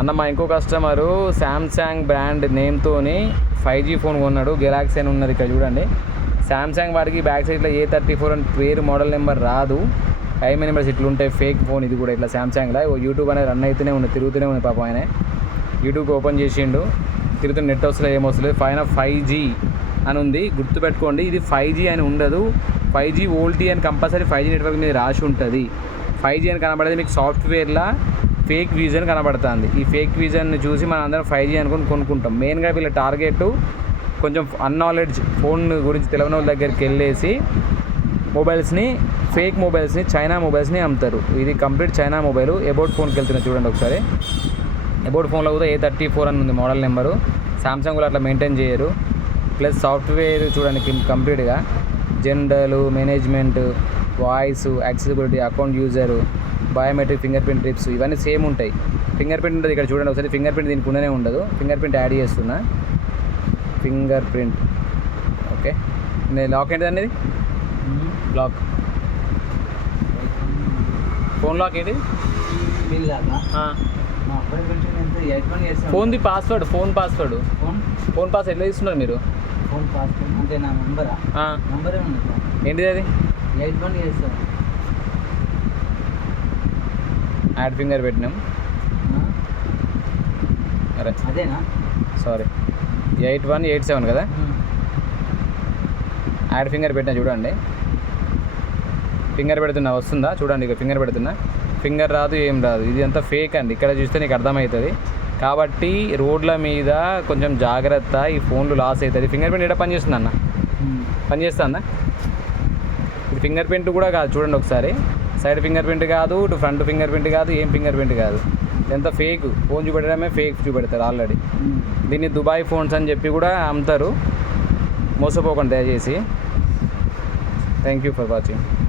అన్న మా ఇంకో కస్టమరు శాంసంగ్ బ్రాండ్ నేమ్తోని ఫైవ్ జీ ఫోన్ కొన్నాడు. గెలాక్సీ అని ఉన్నది ఇక్కడ చూడండి. శాంసంగ్ వాడికి బ్యాక్ సైడ్లో ఏ థర్టీ ఫోర్ అని పేరు మోడల్ నెంబర్ రాదు. ఐఎంఐ నెంబర్స్ ఇట్లా ఉంటాయి. ఫేక్ ఫోన్ ఇది కూడా ఇట్లా శాంసంగ్లో యూట్యూబ్ అనేది రన్ అవుతూనే ఉంది తిరుగుతూనే ఉంది పాపం ఆయన. యూట్యూబ్ ఓపెన్ చేసిండు. తిరుగుతున్న నెట్ వస్తలేదు ఏం వస్తలేదు పైన ఫైవ్ జీ అని ఉంది. గుర్తుపెట్టుకోండి ఇది ఫైవ్ జీ అని ఉండదు. ఫైవ్ జీ ఓల్టీ అని కంపల్సరీ ఫైవ్ జీ నెట్వర్క్ మీద రాసి ఉంటుంది. ఫైవ్ జీ అని కనబడేది మీకు సాఫ్ట్వేర్లా ఫేక్ విజన్ కనబడుతుంది. ఈ ఫేక్ విజన్ని చూసి మనం అందరం ఫైవ్ జీ అనుకుని కొనుక్కుంటాం. మెయిన్గా వీళ్ళ టార్గెట్ కొంచెం అన్నాలెడ్జ్ ఫోన్ గురించి తెలియని వాళ్ళ దగ్గరికి వెళ్ళేసి మొబైల్స్ని ఫేక్ మొబైల్స్ని చైనా మొబైల్స్ని అమ్ముతారు. ఇది కంప్లీట్ చైనా మొబైల్. ఎబోట్ ఫోన్కి వెళ్తున్నా చూడండి ఒకసారి. ఎబోట్ ఫోన్లో కూడా ఏ థర్టీ ఫోర్ అని ఉంది మోడల్ నెంబరు. సామ్సంగ్ కూడా అట్లా మెయింటైన్ చేయరు. ప్లస్ సాఫ్ట్వేర్ చూడండి కంప్లీట్గా. General management voice accessibility account user biometric finger print trips ఇవన్నీ సేమ్ ఉంటాయి. ఫింగర్ ప్రింట్ ఉంటుంది ఇక్కడ చూడండి ఒకసారి ఫింగర్ ప్రింట్ దీనికి ఉండనే ఉండదు. ఫింగర్ ప్రింట్ యాడ్ చేస్తున్నా. Finger print okay. నేను లాక్ ఏంటిది అనేది? లాక్. ఫోన్ లాక్ ఏంటి ఫోన్ది password phone password. Phone? Phone pass ఎట్లా తీసుకున్నారు మీరు? ఫోన్ పాస్వర్డ్ అంటే నా నంబరా? నంబరే ఏంటిది అది? Eight one years sir add finger పెట్టినాం. అదేనా? Sorry. Eight one eight seven కదా? యాడ్ ఫింగర్ పెట్టినా చూడండి. ఫింగర్ పెడుతున్నా వస్తుందా? చూడండి ఇక ఫింగర్ పెడుతున్నా. ఫింగర్ రాదు ఏం రాదు. ఇది అంతా ఫేక్ అండి. ఇక్కడ చూస్తే నీకు అర్థమవుతుంది. కాబట్టి రోడ్ల మీద కొంచెం జాగ్రత్త ఈ ఫోన్లు లాస్ అవుతుంది. ఫింగర్ ప్రింట్ ఎక్కడ పనిచేస్తుంది అన్న పనిచేస్తుందా ఇది ఫింగర్ ప్రింట్ కూడా కాదు చూడండి ఒకసారి. సైడ్ ఫింగర్ ప్రింట్ కాదు ఇటు ఫ్రంట్ ఫింగర్ ప్రింట్ కాదు ఏం ఫింగర్ ప్రింట్ కాదు. ఎంత ఫేక్ ఫోన్ చూపెట్టడమే ఫేక్ చూపెడతారు ఆల్రెడీ. దీన్ని దుబాయ్ ఫోన్స్ అని చెప్పి కూడా అమ్ముతారు. మోసపోకండి దయచేసి. Thank you for watching.